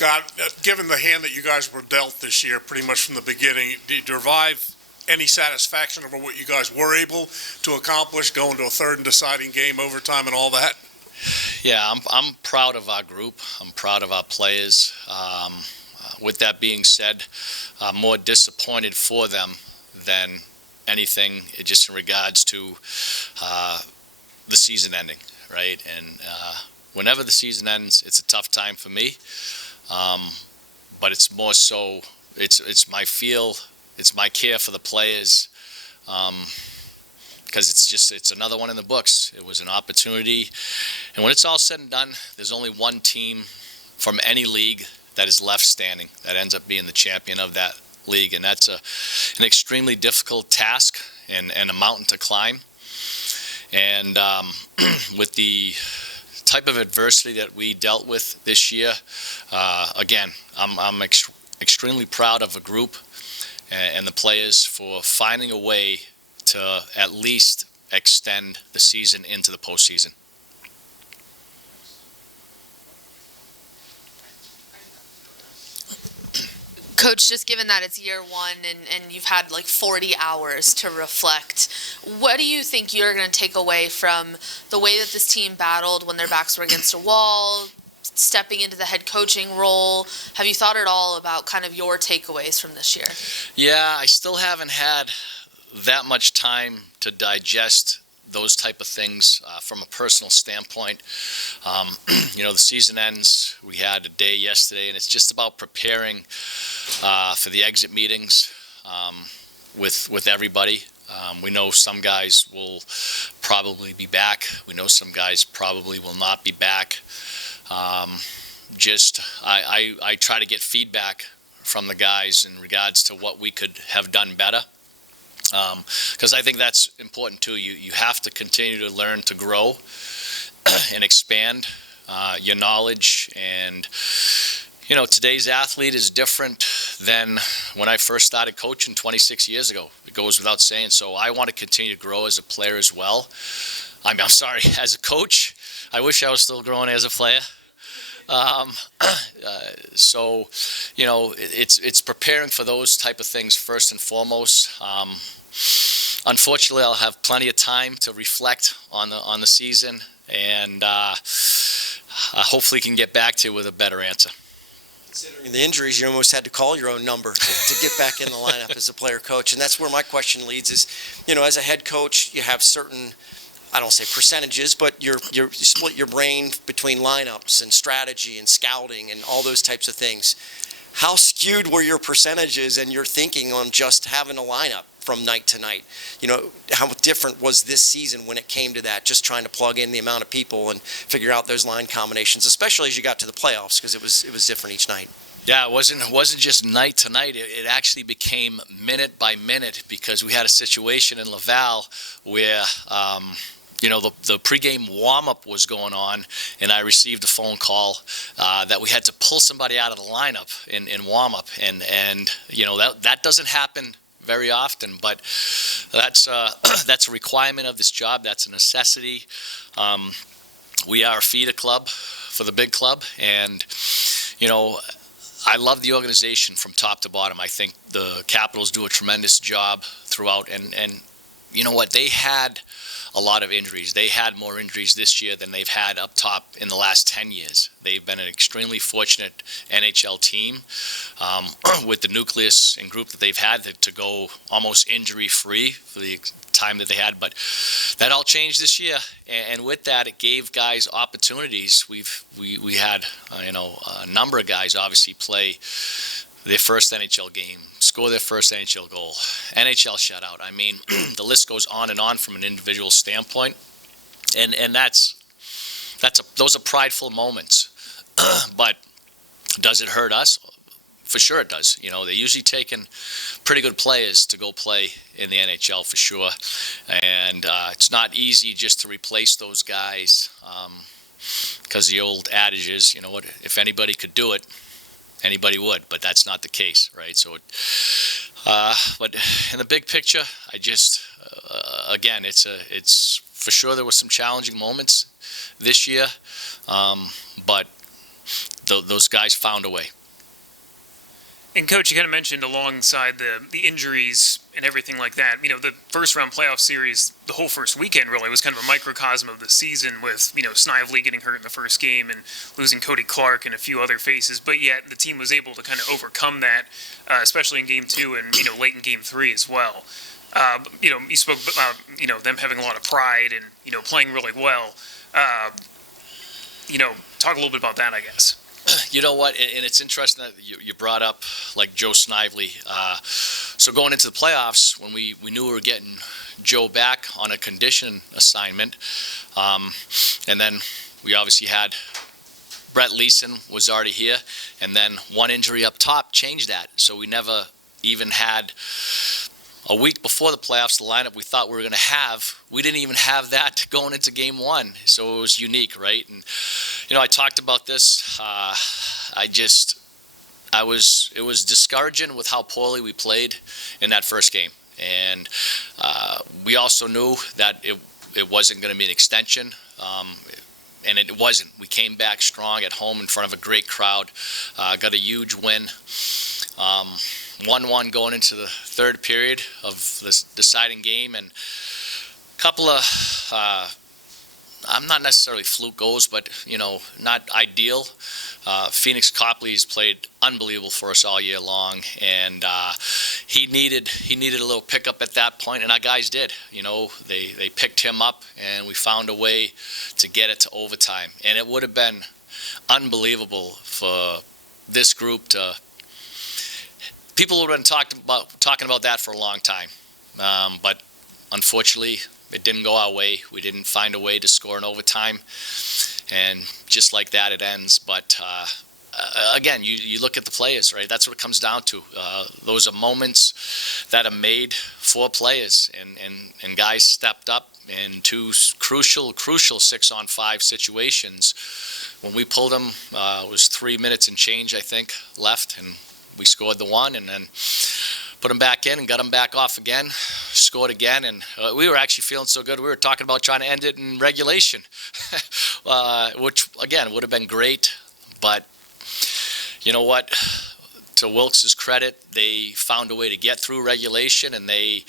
Scott, given the hand that you guys were dealt this year pretty much from the beginning, do you derive any satisfaction over what you guys were able to accomplish, going to a third and deciding game, overtime, and all that? Yeah, I'm proud of our group. I'm proud of our players. With that being said, I'm more disappointed for them than anything, just in regards to the season ending, right? And whenever the season ends, it's a tough time for me. But it's more so, it's my feel, it's my care for the players, because it's another one in the books. It was an opportunity, and when it's all said and done, there's only one team from any league that is left standing that ends up being the champion of that league, and that's an extremely difficult task and a mountain to climb. And with the type of adversity that we dealt with this year, again, I'm extremely proud of a group and the players for finding a way to at least extend the season into the postseason. Coach, just given that it's year one and you've had like 40 hours to reflect, what do you think you're going to take away from the way that this team battled when their backs were against a wall, stepping into the head coaching role? Have you thought at all about kind of your takeaways from this year? Yeah, I still haven't had that much time to digest those type of things from a personal standpoint. The season ends. We had a day yesterday, and it's just about preparing for the exit meetings with everybody. We know some guys will probably be back. We know some guys probably will not be back. I try to get feedback from the guys in regards to what we could have done better. Because I think that's important too. You have to continue to learn to grow and expand your knowledge. And today's athlete is different than when I first started coaching 26 years ago. It goes without saying. So I want to continue to grow as a player as well. I'm sorry, as a coach. I wish I was still growing as a player. It's preparing for those type of things first and foremost. Unfortunately, I'll have plenty of time to reflect on the season, and hopefully can get back to you with a better answer. Considering the injuries, you almost had to call your own number to get back in the lineup as a player coach, and that's where my question leads is, as a head coach, you have certain, I don't say percentages, but you split your brain between lineups and strategy and scouting and all those types of things. How skewed were your percentages and your thinking on just having a lineup from night to night? How different was this season when it came to that, just trying to plug in the amount of people and figure out those line combinations, especially as you got to the playoffs, because it was different each night? Yeah, it wasn't just night to night. It actually became minute by minute, because we had a situation in Laval where the pregame warm-up was going on, and I received a phone call that we had to pull somebody out of the lineup in warm-up, and that doesn't happen very often, but that's a requirement of this job. That's a necessity. We are a feeder club for the big club, and I love the organization from top to bottom. I think the Capitals do a tremendous job throughout, and you know what, they had a lot of injuries. They had more injuries this year than they've had up top in the last 10 years. They've been an extremely fortunate NHL team with the nucleus and group that they've had to go almost injury-free for the time that they had. But that all changed this year, and with that, it gave guys opportunities. We had a number of guys obviously play their first NHL game, score their first NHL goal, NHL shutout. I mean, the list goes on and on from an individual standpoint, and those are prideful moments. But does it hurt us? For sure it does. They're usually taking pretty good players to go play in the NHL for sure, and it's not easy just to replace those guys, because the old adage is, if anybody could do it, anybody would, but that's not the case, right? So, but in the big picture, I just, again, it's for sure there were some challenging moments this year, but those guys found a way. And Coach, you kind of mentioned alongside the injuries and everything like that, the first round playoff series, the whole first weekend really was kind of a microcosm of the season with, Snively getting hurt in the first game and losing Cody Clark and a few other faces. But yet the team was able to kind of overcome that, especially in game 2 and, late in game 3 as well. You spoke about, them having a lot of pride and, playing really well. Talk a little bit about that, I guess. You know what, and it's interesting that you brought up like Joe Snively. So going into the playoffs, when we knew we were getting Joe back on a condition assignment, and then we obviously had Brett Leeson was already here, and then one injury up top changed that. So we never even had a week before the playoffs, the lineup we thought we were going to have, we didn't even have that going into game 1. So it was unique, right? And, I talked about this. It was discouraging with how poorly we played in that first game. And we also knew that it wasn't going to be an extension. And it wasn't. We came back strong at home in front of a great crowd, got a huge win. 1-1 going into the third period of this deciding game, and a couple of, I'm not necessarily fluke goals, but, not ideal. Phoenix Copley's played unbelievable for us all year long, and he needed a little pickup at that point, and our guys did. They picked him up, and we found a way to get it to overtime. And it would have been unbelievable for this group to. People would have been talking about that for a long time, but unfortunately, it didn't go our way. We didn't find a way to score in overtime, and just like that, it ends. But again, you look at the players, right? That's what it comes down to. Those are moments that are made for players, and guys stepped up in 2 crucial 6-on-5 situations. When we pulled them, it was 3 minutes and change, I think, left, and we scored the one, and then put them back in and got them back off again, scored again, and we were actually feeling so good. We were talking about trying to end it in regulation, which, again, would have been great. But you know what? To Wilkes' credit, they found a way to get through regulation, and they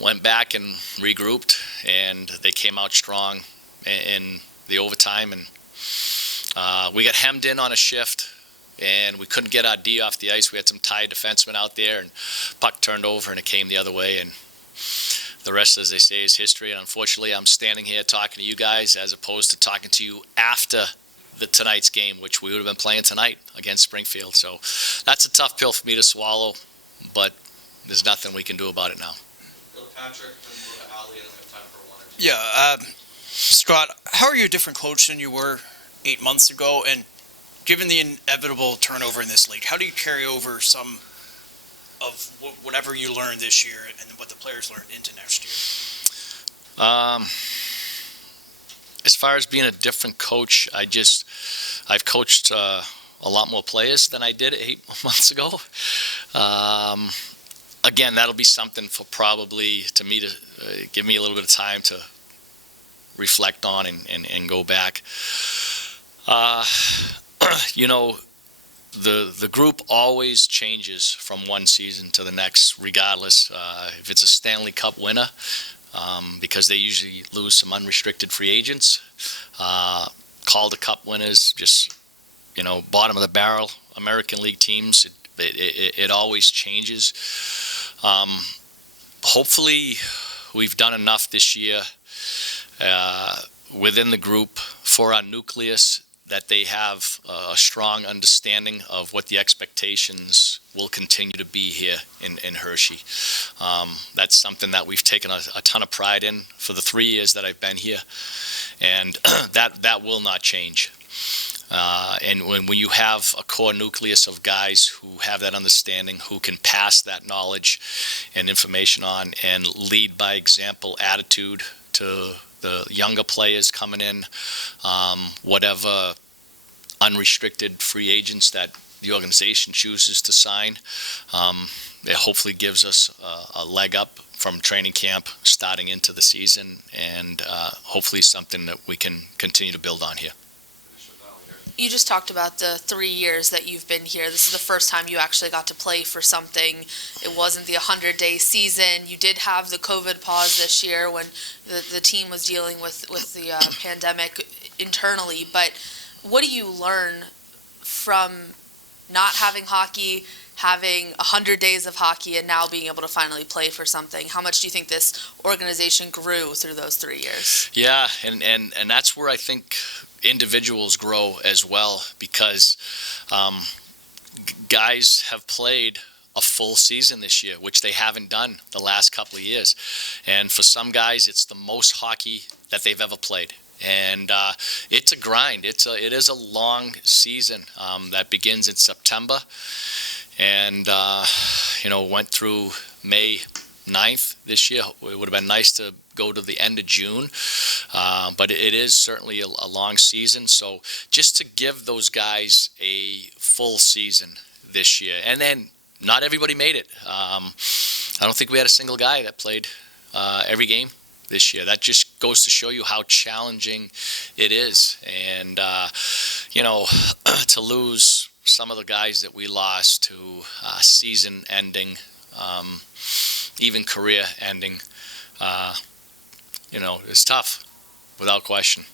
went back and regrouped, and they came out strong in the overtime. And we got hemmed in on a shift, and we couldn't get our D off the ice. We had some tired defensemen out there, and puck turned over, and it came the other way. And the rest, as they say, is history. And unfortunately, I'm standing here talking to you guys as opposed to talking to you after tonight's game, which we would have been playing tonight against Springfield. So that's a tough pill for me to swallow, but there's nothing we can do about it now. Patrick, then we'll go to Ali, and we have time for one or two. Yeah, Scott, how are you a different coach than you were 8 months ago? And given the inevitable turnover in this league, how do you carry over some of whatever you learned this year and what the players learned into next year? As far as being a different coach, I've coached a lot more players than I did 8 months ago. Again, that'll be something for probably to give me a little bit of time to reflect on and go back. The group always changes from one season to the next, regardless if it's a Stanley Cup winner, because they usually lose some unrestricted free agents. Calder Cup winners, just bottom of the barrel American League teams. It always changes. Hopefully, we've done enough this year within the group for our nucleus that they have a strong understanding of what the expectations will continue to be here in Hershey. That's something that we've taken a ton of pride in for the 3 years that I've been here, and that will not change. And when you have a core nucleus of guys who have that understanding, who can pass that knowledge and information on and lead by example attitude to the younger players coming in, whatever unrestricted free agents that the organization chooses to sign, it hopefully gives us a leg up from training camp starting into the season, and hopefully something that we can continue to build on here. You just talked about the 3 years that you've been here. This is the first time you actually got to play for something. It wasn't the 100-day season. You did have the COVID pause this year when the team was dealing with the pandemic internally. But what do you learn from not having hockey, having 100 days of hockey, and now being able to finally play for something? How much do you think this organization grew through those 3 years? Yeah, and that's where I think individuals grow as well, because guys have played a full season this year, which they haven't done the last couple of years. And for some guys, it's the most hockey that they've ever played. And it's a grind. It is a long season that begins in September, and went through May 9th this year. It would have been nice to go to the end of June, but it is certainly a long season. So just to give those guys a full season this year, and then not everybody made it. I don't think we had a single guy that played every game this year. That just goes to show you how challenging it is. And, to lose some of the guys that we lost to season ending, even career ending, it's tough, without question.